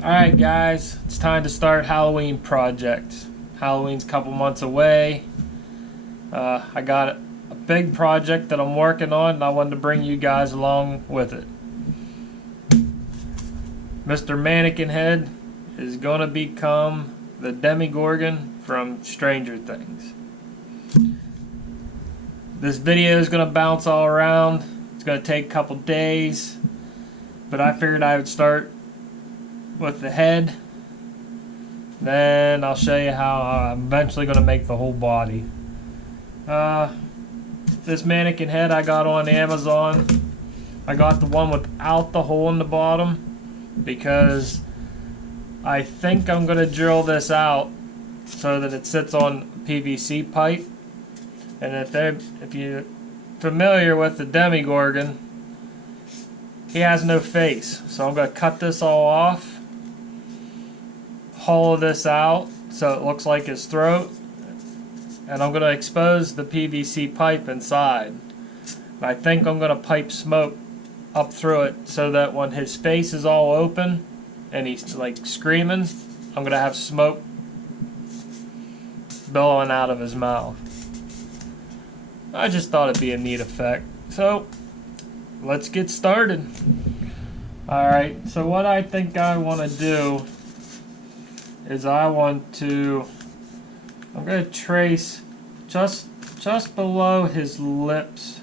Alright guys, it's time to start Halloween project. Halloween's a couple months away. I got a big project that I'm working on and I wanted to bring you guys along with it. Mr. Mannequin Head is going to become the Demogorgon from Stranger Things. This video is going to bounce all around. It's going to take a couple days, but I figured I would start with the head. Then I'll show you how I'm eventually going to make the whole body. This mannequin head I got on Amazon. I got the one without the hole in the bottom because I think I'm going to drill this out so that it sits on PVC pipe. And if you're familiar with the Demogorgon, he has no face. So I'm going to cut this all off, hollow this out so it looks like his throat, and I'm going to expose the PVC pipe inside. And I think I'm going to pipe smoke up through it so that when his face is all open and he's like screaming, I'm going to have smoke billowing out of his mouth. I just thought it'd be a neat effect. So let's get started. Alright, so what I think I want to do is I'm going to trace just below his lips,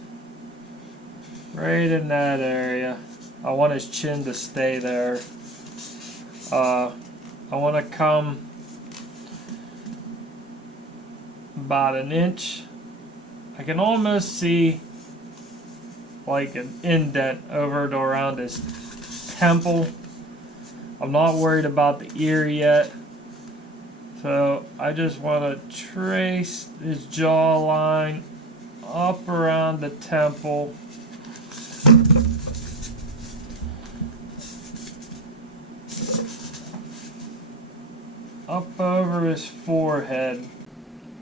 right in that area. I want his chin to stay there. I want to come about an inch. I can almost see like an indent over to around his temple. I'm not worried about the ear yet. So I just want to trace his jawline up around the temple. Up over his forehead.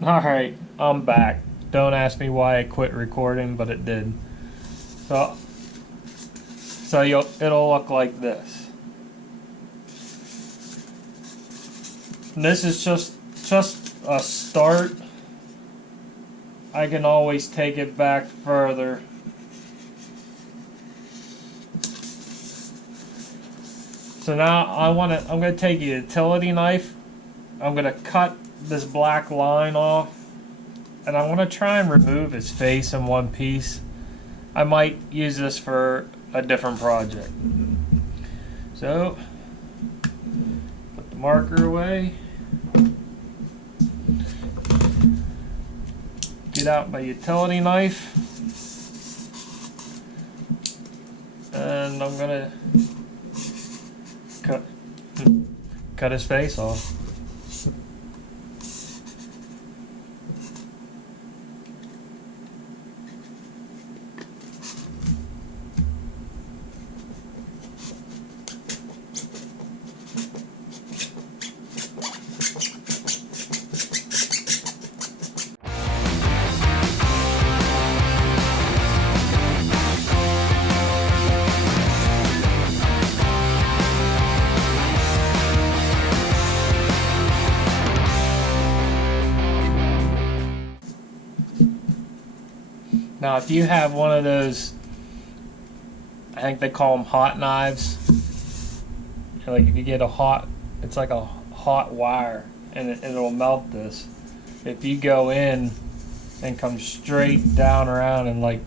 Alright, I'm back. Don't ask me why I quit recording, but it did. So it'll look like this. And this is just a start. I can always take it back further. So now I'm going to take a utility knife. I'm going to cut this black line off. And I want to try and remove his face in one piece. I might use this for a different project. So, put the marker away. Get out my utility knife. And I'm going to cut his face off. Now, if you have one of those, I think they call them hot knives. Like if you get it's like a hot wire, and it'll melt this. If you go in and come straight down around and like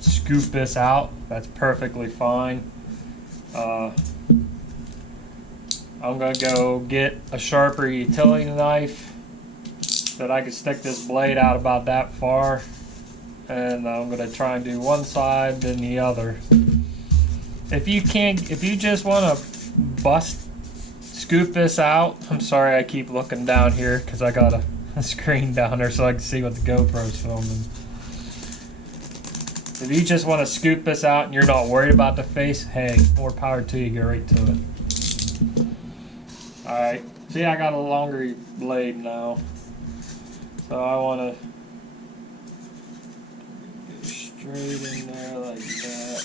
scoop this out, that's perfectly fine. I'm gonna go get a sharper utility knife that I can stick this blade out about that far. And I'm going to try and do one side, then the other. If you just want to scoop this out, I'm sorry I keep looking down here because I got a screen down there so I can see what the GoPro's filming. If you just want to scoop this out and you're not worried about the face, hey, more power to you, get right to it. Alright, see I got a longer blade now. So I want to straight in there like that.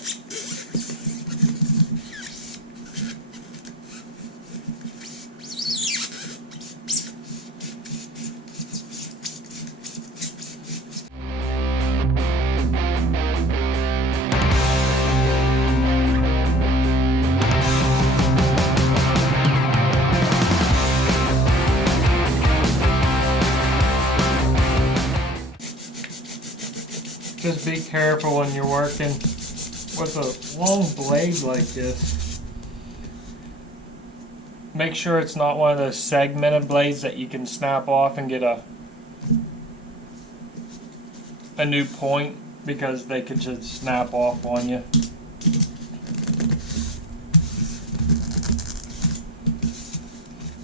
just be careful when you're working with a long blade like this. Make sure it's not one of those segmented blades that you can snap off and get a new point, because they could just snap off on you.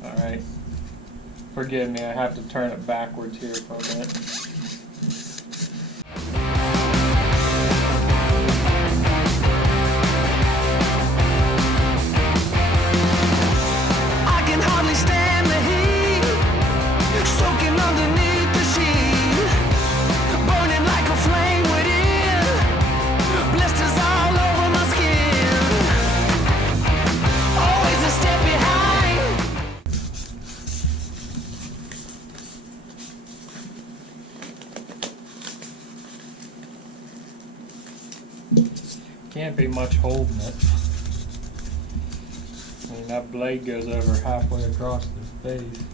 Alright, forgive me, I have to turn it backwards here for a minute. Can't be much holding it. I mean, that blade goes over halfway across the face.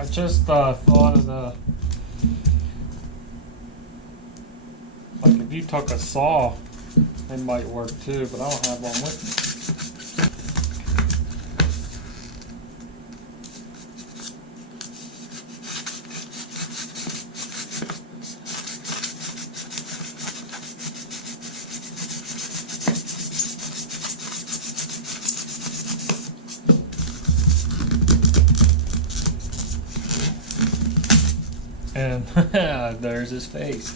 I just thought of like if you took a saw, it might work too, but I don't have one with me. And there's his face.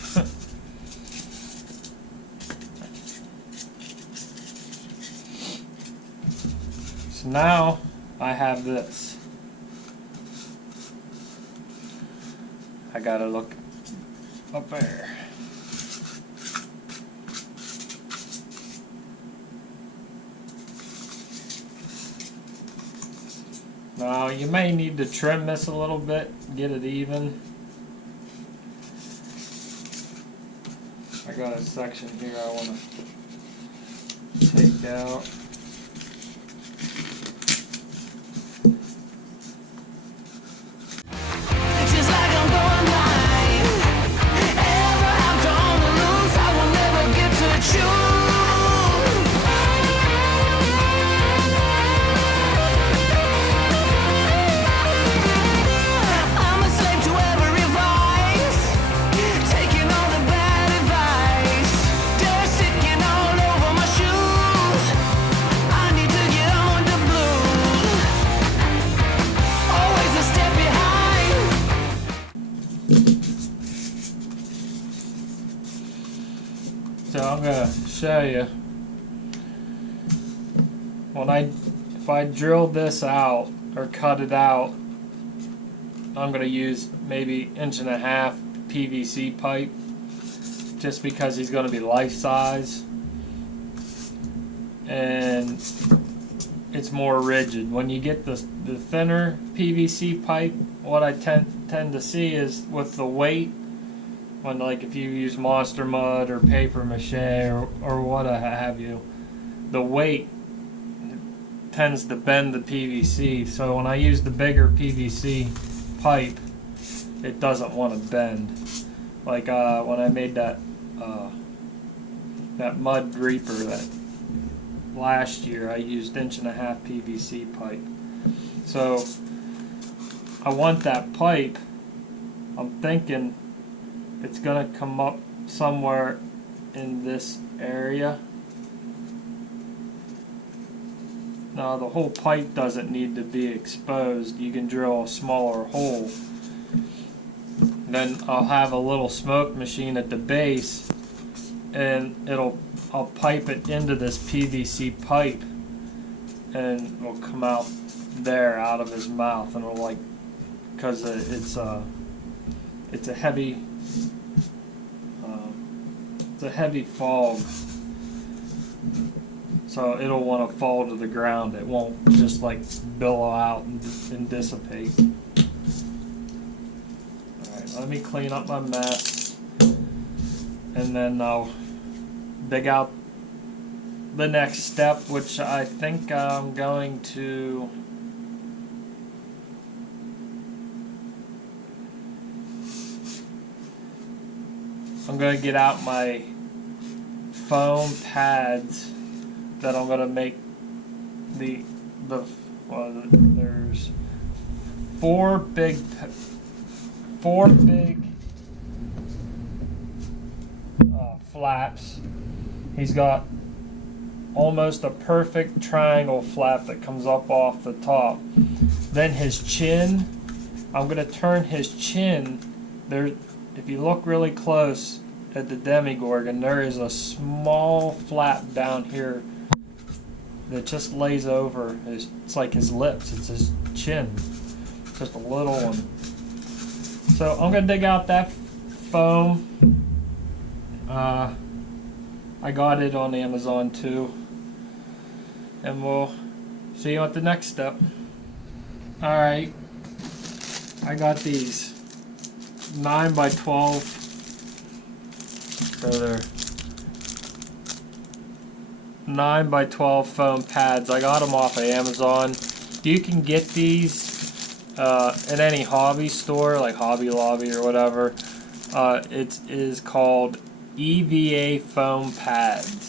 So now I have this. I gotta look up there. Now you may need to trim this a little bit, get it even. I got a section here I want to take out. So I'm gonna show you if I drill this out or cut it out, I'm gonna use maybe 1.5 inch PVC pipe, just because he's gonna be life size and it's more rigid. When you get the thinner PVC pipe, what I tend to see is with the weight, when like if you use Monster Mud or paper mache or what have you, the weight tends to bend the PVC. So when I use the bigger PVC pipe, it doesn't want to bend. Like when I made that mud reaper that last year, I used 1.5 inch PVC pipe. So I want that pipe, I'm thinking it's gonna come up somewhere in this area. Now the whole pipe doesn't need to be exposed. You can drill a smaller hole. Then I'll have a little smoke machine at the base, and I'll pipe it into this PVC pipe, and it'll come out there out of his mouth, and it'll like, because it's a heavy fog, so it'll want to fall to the ground. It won't just like billow out and dissipate. Alright, let me clean up my mess, and then I'll dig out the next step, which I think I'm going to get out my foam pads that I'm going to make well, there's four big flaps. He's got almost a perfect triangle flap that comes up off the top. Then his chin, I'm going to turn his chin there. If you look really close at the Demogorgon, there is a small flap down here that just lays over it's like his lips, it's his chin, just a little one. So I'm going to dig out that foam. I got it on Amazon too, and we'll see you at the next step. Alright, I got these 9x12, so they're 9x12 foam pads. I got them off of Amazon. You can get these at any hobby store, like Hobby Lobby or whatever. It is called EVA foam pads.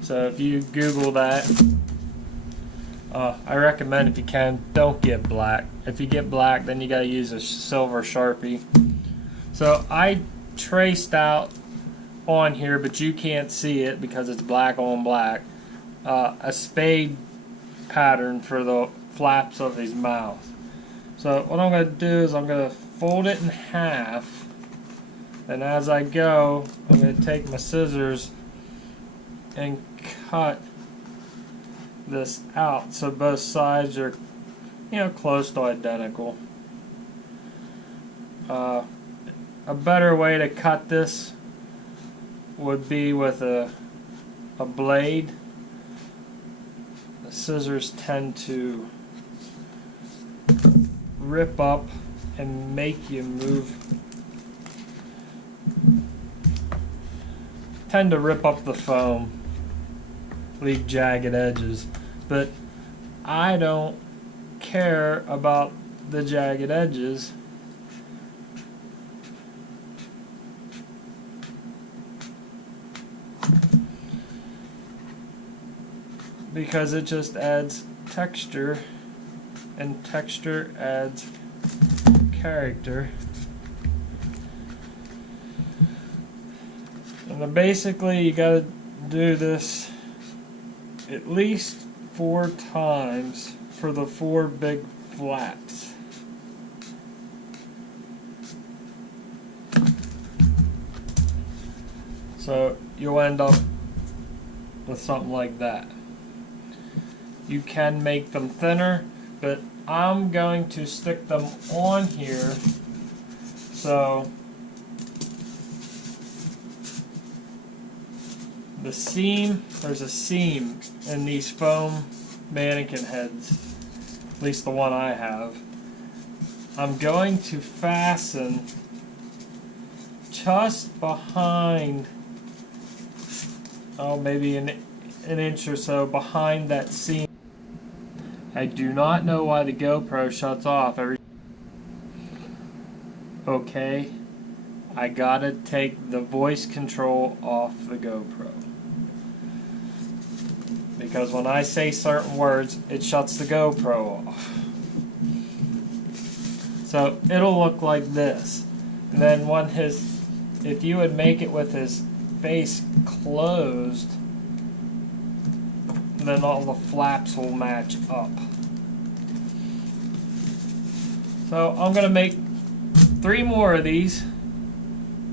So if you Google that, I recommend, if you can, don't get black. If you get black, then you gotta use a silver Sharpie. So I traced out on here, but you can't see it because it's black on black, a spade pattern for the flaps of his mouth. So what I'm going to do is I'm going to fold it in half, and as I go, I'm going to take my scissors and cut this out so both sides are, close to identical. A better way to cut this would be with a blade. The scissors tend to rip up and make you tend to rip up the foam, leave jagged edges, but I don't care about the jagged edges. Because it just adds texture, and texture adds character. And then basically you gotta do this at least 4 times for the 4 big flaps. So you'll end up with something like that. You can make them thinner, but I'm going to stick them on here so the seam, there's a seam in these foam mannequin heads, at least the one I have. I'm going to fasten just behind, maybe an inch or so behind that seam. I do not know why the GoPro shuts off every. Okay, I gotta take the voice control off the GoPro, because when I say certain words, it shuts the GoPro off. So it'll look like this, and then when if you would make it with his face closed, then all the flaps will match up. So I'm going to make 3 more of these.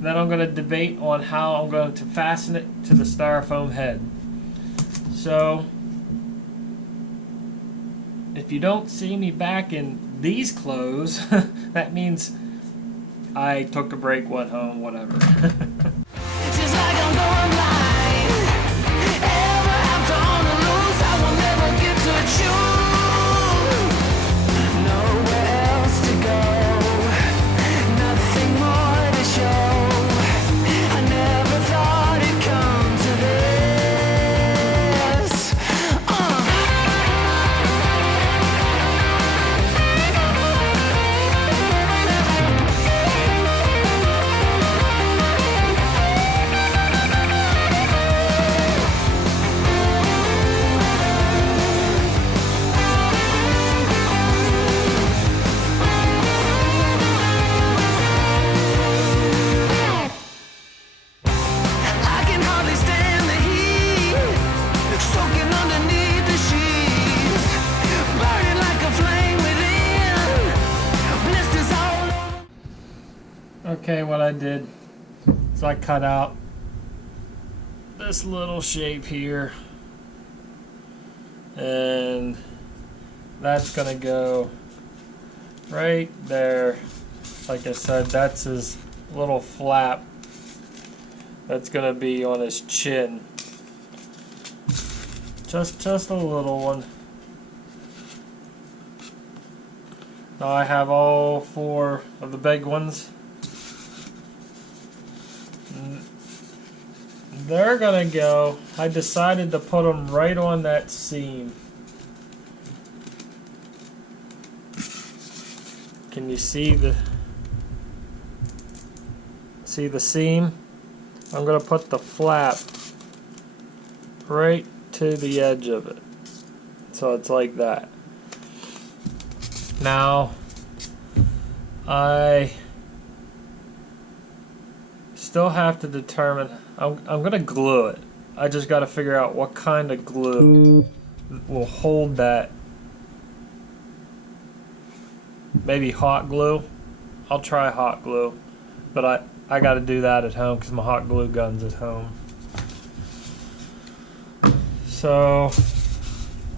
Then I'm going to debate on how I'm going to fasten it to the styrofoam head. So if you don't see me back in these clothes, that means I took a break, went home, whatever. It's just like I'm going blind. Ever after on the loose, I will never get to choose. Nowhere else to go, nothing more to show. I never thought it'd come to this. I can hardly stand the heat, soaking underneath the sheets, burning like a flame within, blisters all over. Okay, what I did is I cut out this little shape here, and that's gonna go right there. Like I said, that's his little flap that's gonna be on his chin. Just a little one. Now I have all 4 of the big ones. They're gonna go. I decided to put them right on that seam. Can you see the seam? I'm gonna put the flap right to the edge of it, so it's like that. Now I still have to determine. I'm gonna glue it. I just got to figure out what kind of glue will hold that. Maybe hot glue. I'll try hot glue, but I got to do that at home because my hot glue gun's at home. So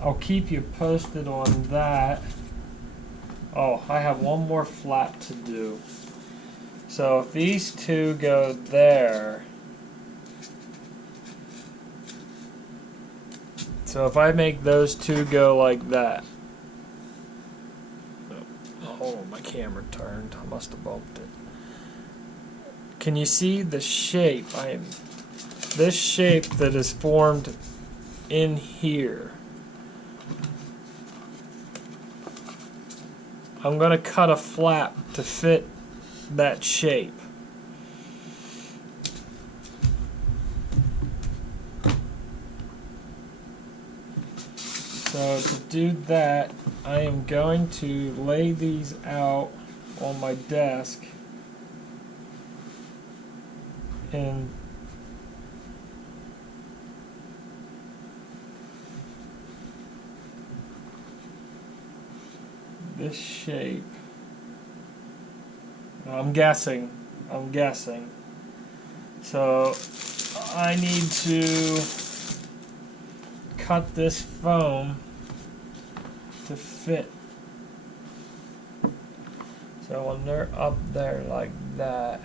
I'll keep you posted on that. Oh, I have one more flap to do. So if these 2 go there, so if I make those 2 go like that. Oh, my camera turned. I must have bumped it. Can you see the shape? This shape that is formed in here. I'm going to cut a flap to fit that shape. So to do that, I am going to lay these out on my desk in this shape. I'm guessing. So I need to cut this foam to fit. So when they're up there like that,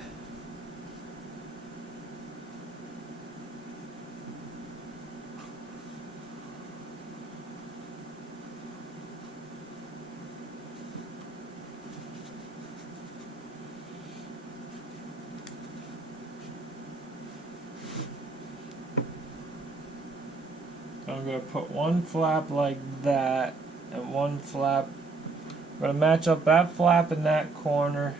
I'm going to put one flap like that and one flap. I'm going to match up that flap in that corner,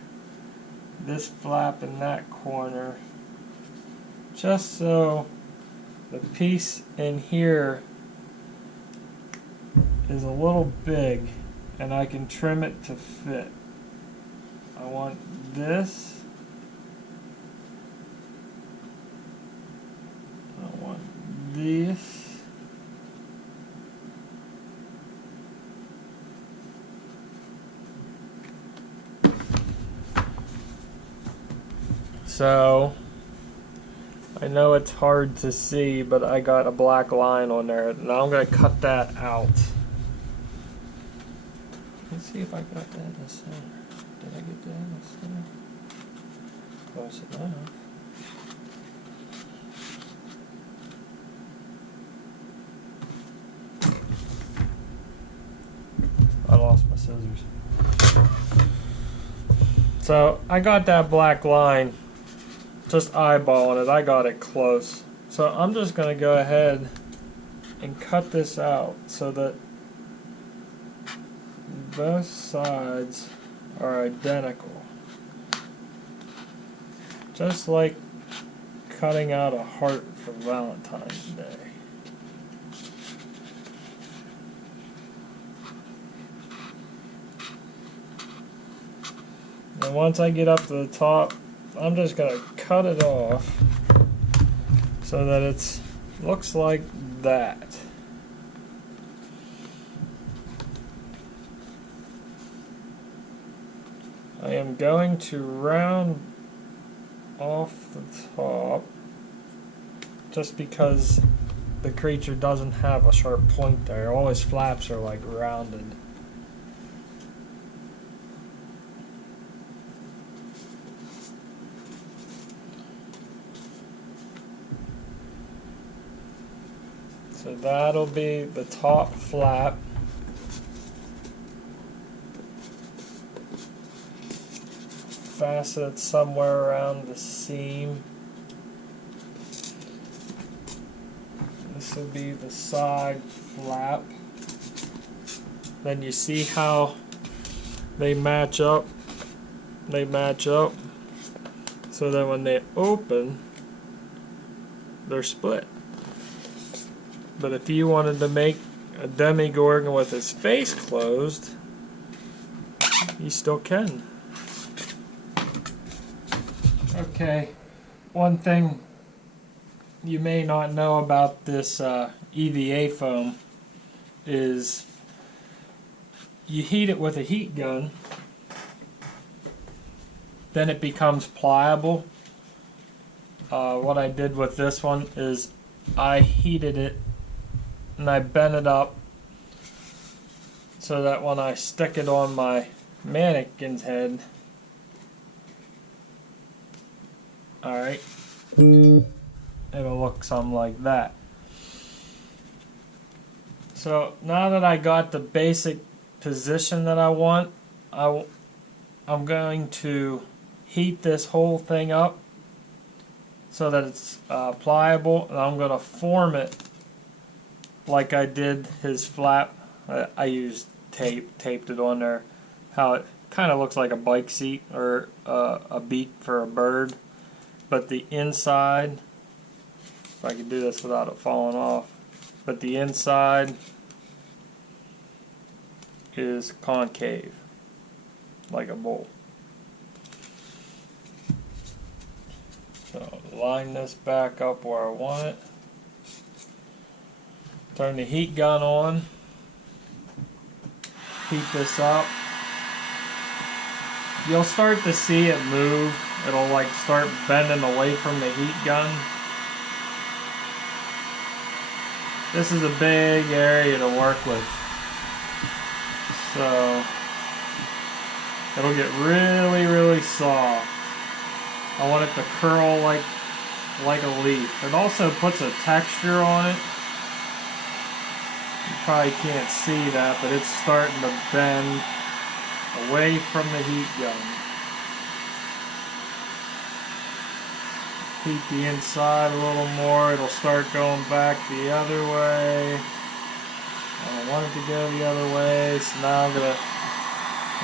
this flap in that corner, just so the piece in here is a little big and I can trim it to fit. I want this. I want this. So, I know it's hard to see, but I got a black line on there. Now I'm going to cut that out. Let's see if I got that in the center. Did I get that in the center? Close enough. I lost my scissors. So I got that black line, just eyeballing it. I got it close. So I'm just going to go ahead and cut this out so that both sides are identical. Just like cutting out a heart for Valentine's Day. And once I get up to the top, I'm just going to cut it off so that it looks like that. I am going to round off the top just because the creature doesn't have a sharp point there. All his flaps are like rounded. So that'll be the top flap. Fasten it somewhere around the seam. This will be the side flap. Then you see how they match up? They match up so that when they open, they're split. But if you wanted to make a Demogorgon with his face closed, you still can. Okay, one thing you may not know about this EVA foam is you heat it with a heat gun, then it becomes pliable. What I did with this one is I heated it and I bent it up so that when I stick it on my mannequin's head, alright, it'll look something like that. So now that I got the basic position that I want, I'm going to heat this whole thing up so that it's pliable, and I'm going to form it like I did his flap. I used taped it on there, how it kind of looks like a bike seat or a beak for a bird, but the inside, if I can do this without it falling off, but the inside is concave like a bowl. So line this back up where I want it. Turn the heat gun on. Heat this up. You'll start to see it move. It'll like start bending away from the heat gun. This is a big area to work with. So it'll get really, really soft. I want it to curl like a leaf. It also puts a texture on it. You probably can't see that, but it's starting to bend away from the heat gun. Heat the inside a little more, it'll start going back the other way. I don't want it to go the other way, so now I'm going to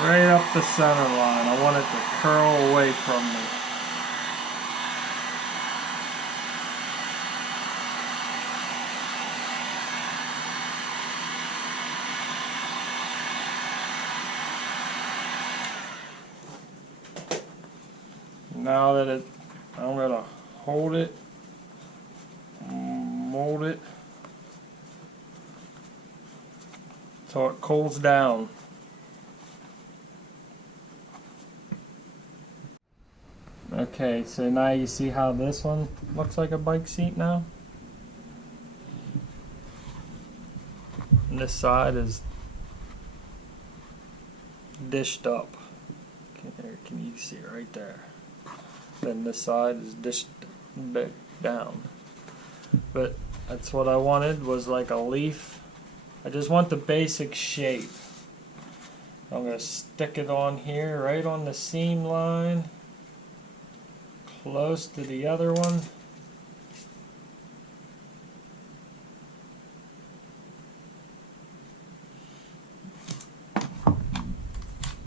right up the center line. I want it to curl away from me. Now that I'm going to hold it, mold it, so it cools down. Okay, so now you see how this one looks like a bike seat now? And this side is dished up. Can you see it right there? Then this side is dished down. But that's what I wanted, was like a leaf. I just want the basic shape. I'm going to stick it on here, right on the seam line, close to the other one.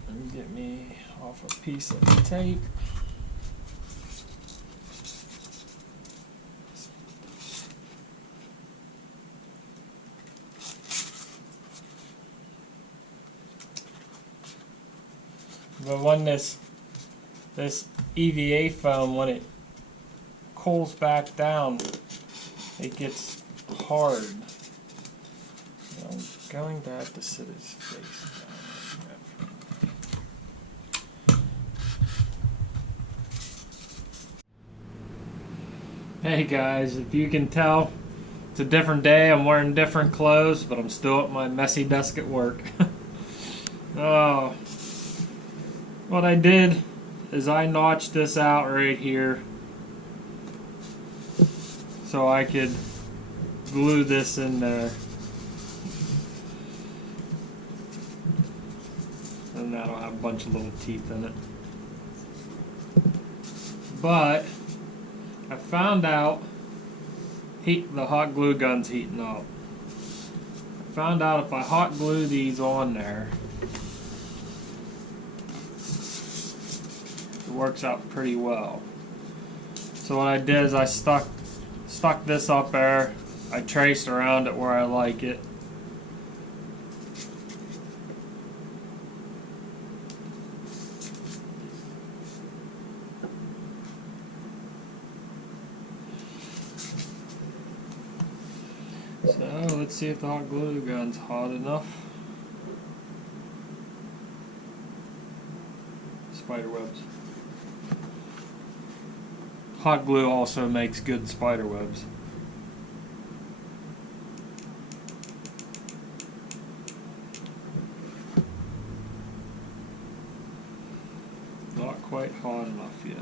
And get me off a piece of tape. But when this EVA foam, when it cools back down, it gets hard. I'm going to have to sit his face down. Hey guys, if you can tell, it's a different day. I'm wearing different clothes, but I'm still at my messy desk at work. Oh. What I did is I notched this out right here so I could glue this in there. And that'll have a bunch of little teeth in it. But I found out the hot glue gun's heating up. I found out if I hot glue these on there, it works out pretty well. So what I did is I stuck this up there. I traced around it where I like it. So let's see if the hot glue gun's hot enough. Spider webs. Hot glue also makes good spider webs. Not quite hot enough yet.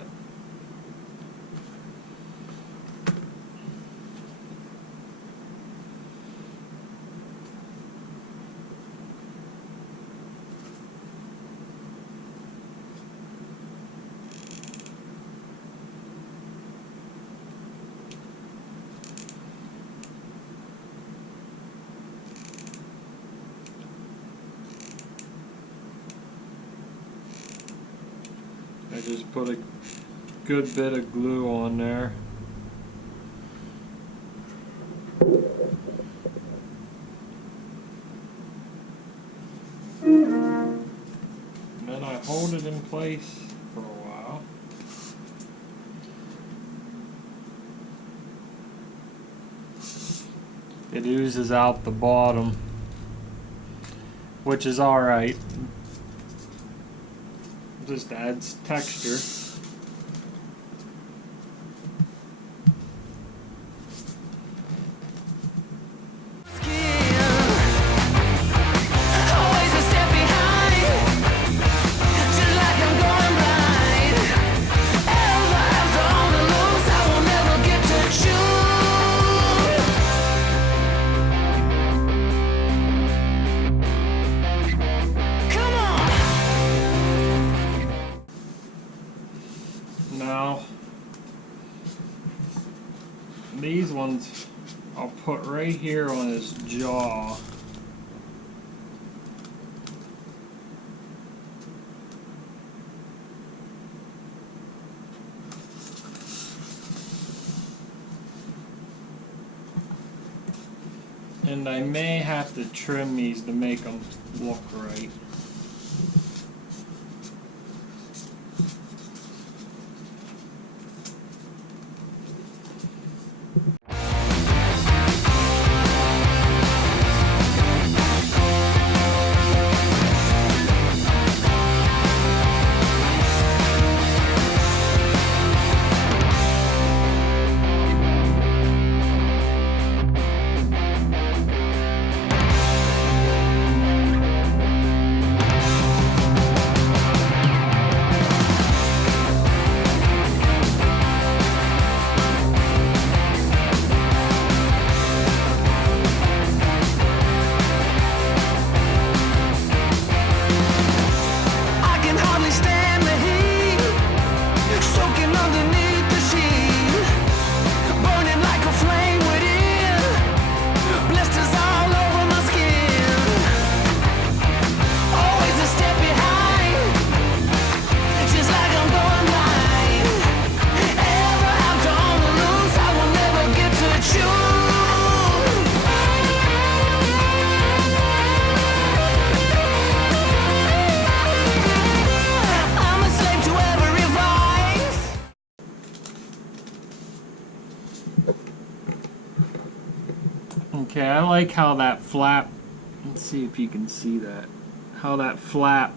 I just put a good bit of glue on there. And then I hold it in place for a while. It oozes out the bottom, which is alright. Just adds texture. Now, these ones I'll put right here on his jaw. And I may have to trim these to make them look right. Okay, I like how that flap, let's see if you can see that, how that flap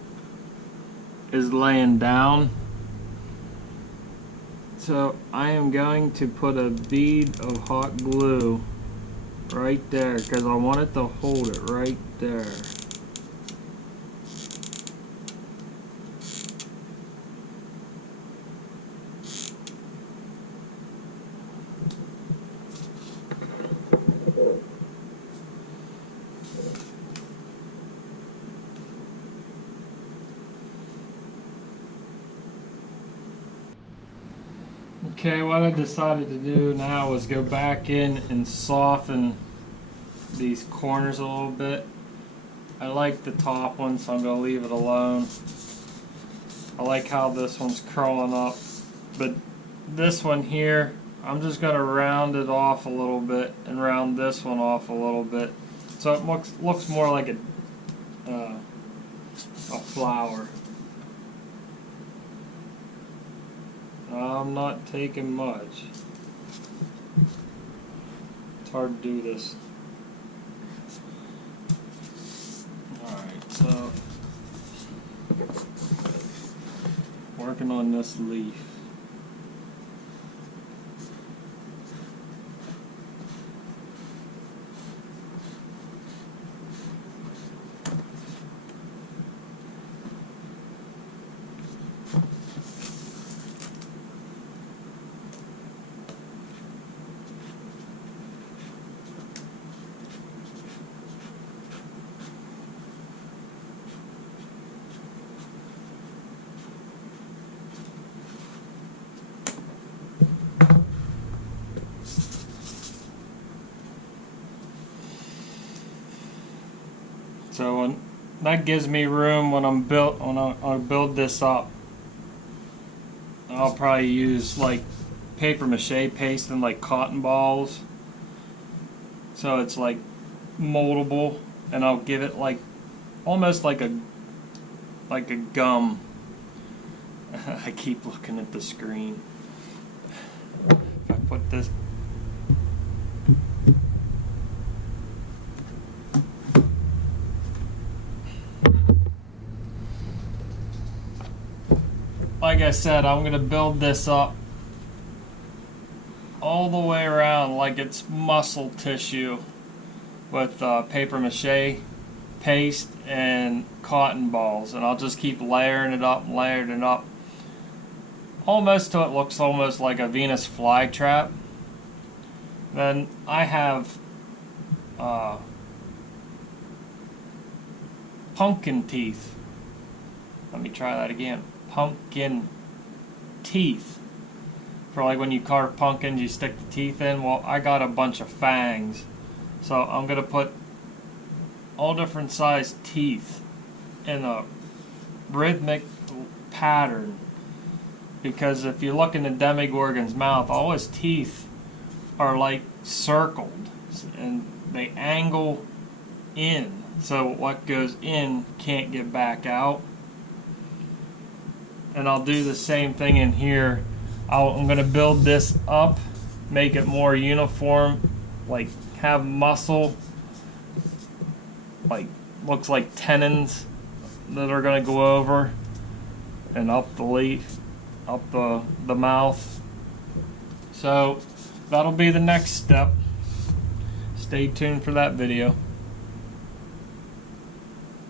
is laying down. So I am going to put a bead of hot glue right there because I want it to hold it right there. Okay, what I decided to do now is go back in and soften these corners a little bit. I like the top one, so I'm going to leave it alone. I like how this one's curling up, but this one here, I'm just going to round it off a little bit and round this one off a little bit, so it looks more like a flower. I'm not taking much. It's hard to do this. Alright, so working on this leaf. So that gives me room when I build this up. I'll probably use like paper mache paste and like cotton balls, so it's like moldable, and I'll give it like almost like a gum. I keep looking at the screen. If I put this. Like I said, I'm going to build this up all the way around like it's muscle tissue with paper mache paste and cotton balls, and I'll just keep layering it up and layering it up almost till it looks almost like a Venus flytrap. Then I have pumpkin teeth. Let me try that again. Pumpkin teeth. For like when you carve pumpkins, you stick the teeth in. Well, I got a bunch of fangs, so I'm gonna put all different sized teeth in a rhythmic pattern, because if you look in the Demogorgon's mouth, all his teeth are like circled and they angle in, so what goes in can't get back out. And I'll do the same thing in here. I'm going to build this up, make it more uniform, like have muscle, like looks like tendons that are going to go over and up the leaf, up the mouth. So that'll be the next step. Stay tuned for that video.